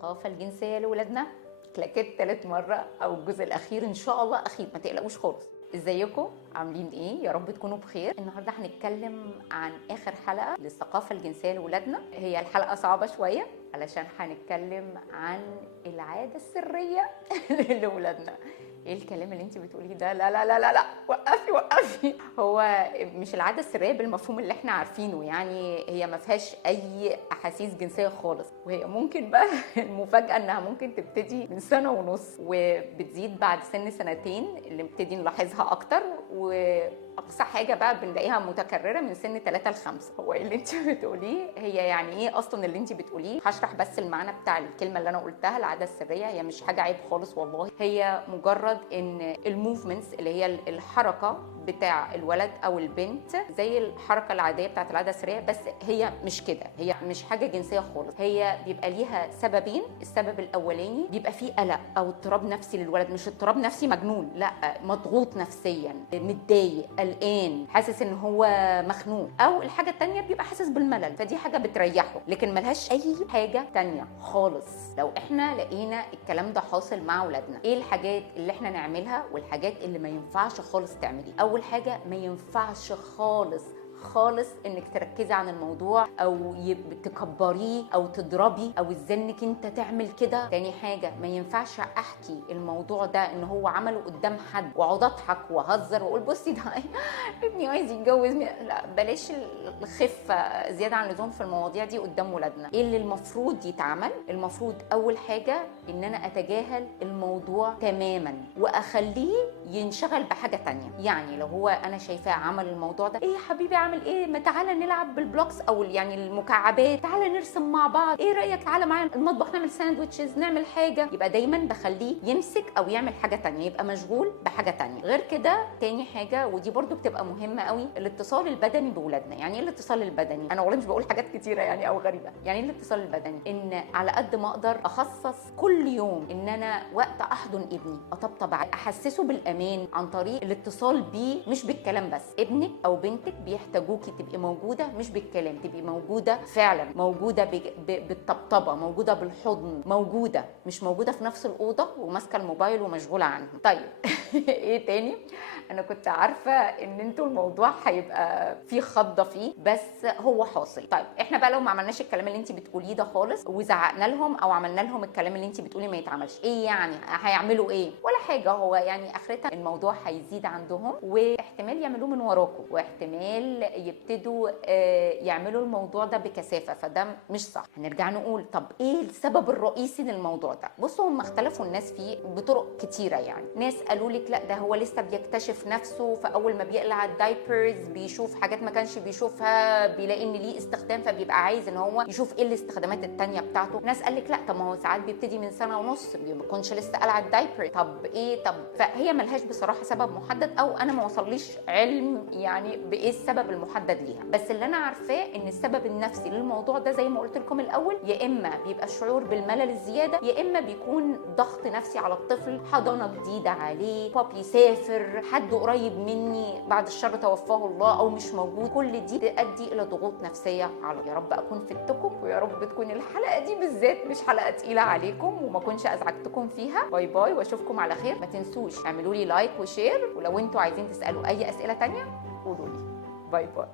الثقافة الجنسية لولادنا، كلاكيت تالت مرة أو الجزء الأخير إن شاء الله أخير، ما تقلقوش خالص. ازيكم عاملين ايه؟ يا رب تكونوا بخير. النهارده هنتكلم عن اخر حلقه للثقافه الجنسيه لاولادنا. هي الحلقه صعبه شويه علشان هنتكلم عن العاده السريه لاولادنا. ايه الكلام اللي انت بتقوليه ده؟ لا لا لا لا لا، وقفي وقفي. هو مش العاده السريه بالمفهوم اللي احنا عارفينه، يعني هي ما فيهاش اي احاسيس جنسيه خالص، وهي ممكن بقى المفاجاه انها ممكن تبتدي من سنه ونص وبتزيد بعد سن سنتين اللي نبتدي نلاحظها اكتر، واقصى حاجه بقى بنلاقيها متكرره من سن 3 ل 5. هو اللي انت بتقوليه هي يعني ايه اصلا اللي انت بتقوليه؟ هشرح بس المعنى بتاع الكلمه اللي انا قلتها. العاده السريه هي مش حاجه عيب خالص والله، هي مجرد ان الموفمنتس اللي هي الحركه بتاع الولد او البنت زي الحركه العاديه بتاعت العاده السريه، بس هي مش كده، هي مش حاجه جنسيه خالص. هي بيبقى ليها سببين. السبب الاولاني بيبقى فيه قلق او اضطراب نفسي للولد، مش اضطراب نفسي مجنون، لا، مضغوط نفسيا، متضايق، قلقان، حاسس ان هو مخنوق. او الحاجه الثانيه بيبقى حاسس بالملل، فدي حاجه بتريحه، لكن ملهاش اي حاجه ثانيه خالص. لو احنا لقينا الكلام ده حاصل مع اولادنا، ايه الحاجات اللي احنا نعملها والحاجات اللي ما ينفعش خالص تعمليها؟ اول حاجه، ما ينفعش خالص خالص انك تركزي عن الموضوع او تكبريه او تضربي او ازنك انت تعمل كده. تاني حاجه، ما ينفعش احكي الموضوع ده ان هو عمله قدام حد واقعد اضحك واهزر واقول بصي ده ابني عايز يتجوز. لا، بلاش الخفه زياده عن اللزوم في المواضيع دي قدام ولادنا. ايه اللي المفروض يتعمل؟ المفروض اول حاجه ان انا اتجاهل الموضوع تماما واخليه ينشغل بحاجه تانية. يعني لو هو انا شايفاه عمل الموضوع ده، ايه يا حبيبي عامل ايه، ما تعالى نلعب بالبلوكس او يعني المكعبات، تعالى نرسم مع بعض، ايه رايك تعالى معايا المطبخ نعمل ساندوتشز، نعمل حاجه. يبقى دايما بخليه يمسك او يعمل حاجه تانية، يبقى مشغول بحاجه تانية غير كده. تاني حاجه ودي برضو بتبقى مهمه قوي، الاتصال البدني باولادنا. يعني ايه الاتصال البدني؟ انا والله مش بقول حاجات كتيره يعني او غريبه. يعني ايه الاتصال البدني؟ ان على قد ما اقدر اخصص كل يوم ان انا وقت احضن ابني، اطبطب عليه، احسسه بالامان عن طريق الاتصال بيه، مش بالكلام بس. ابنك او بنتك بيحتاجوكي تبقي موجوده، مش بالكلام، تبقي موجوده فعلا، موجوده بالطبطبه، موجوده بالحضن، موجوده، مش موجوده في نفس الاوضه وماسكه الموبايل ومشغوله عنه. طيب ايه تاني؟ انا كنت عارفه ان انتوا الموضوع هيبقى فيه خضه فيه، بس هو حاصل. طيب احنا بقى لو ما عملناش الكلام اللي انت بتقوليه ده خالص وزعقنا لهم او عملنا لهم الكلام اللي انت بتقولي ما يتعملش، ايه يعني هيعملوا ايه؟ ولا حاجه. هو يعني اخرتها الموضوع هيزيد عندهم، واحتمال يعملوه من وراكم، واحتمال يبتدوا يعملوا الموضوع ده بكثافه، فده مش صح. هنرجع نقول طب ايه السبب الرئيسي للموضوع ده؟ بصوا، هم اختلفوا الناس فيه بطرق كتيره. يعني ناس قالوا لك لا، ده هو لسه بيكتشف نفسه، فاول ما بيقلع الدايبرز بيشوف حاجات ما كانش بيشوفها، بيلاقي ان ليه استخدام، فبيبقى عايز ان هو يشوف ايه الاستخدامات التانية بتاعته. ناس قال لك لا، طب ما هو ساعات بيبتدي من سنه ونص ما بيكونش لسه قلع الدايبر. طب ايه؟ طب فهي ملهاش بصراحه سبب محدد، او انا ما وصليش علم يعني بايه السبب المحدد ليها. بس اللي انا عارفاه ان السبب النفسي للموضوع ده زي ما قلت لكم الاول، يا اما بيبقى الشعور بالملل الزياده، يا اما بيكون ضغط نفسي على الطفل، حضانه جديده عليه، بابي سافر، حد قريب مني بعد الشر توفاه الله او مش موجود. كل دي تؤدي الى ضغوط نفسيه على. يا رب اكون فدتكم، ويا رب تكون الحلقه دي بالذات مش حلقه تقيله عليكم وما كنتش ازعجتكم فيها. باي باي واشوفكم على خير. ما تنسوش اعملوا لي لايك وشير، ولو انتوا عايزين تسالوا اي اسئله تانية قولوا لي. باي باي.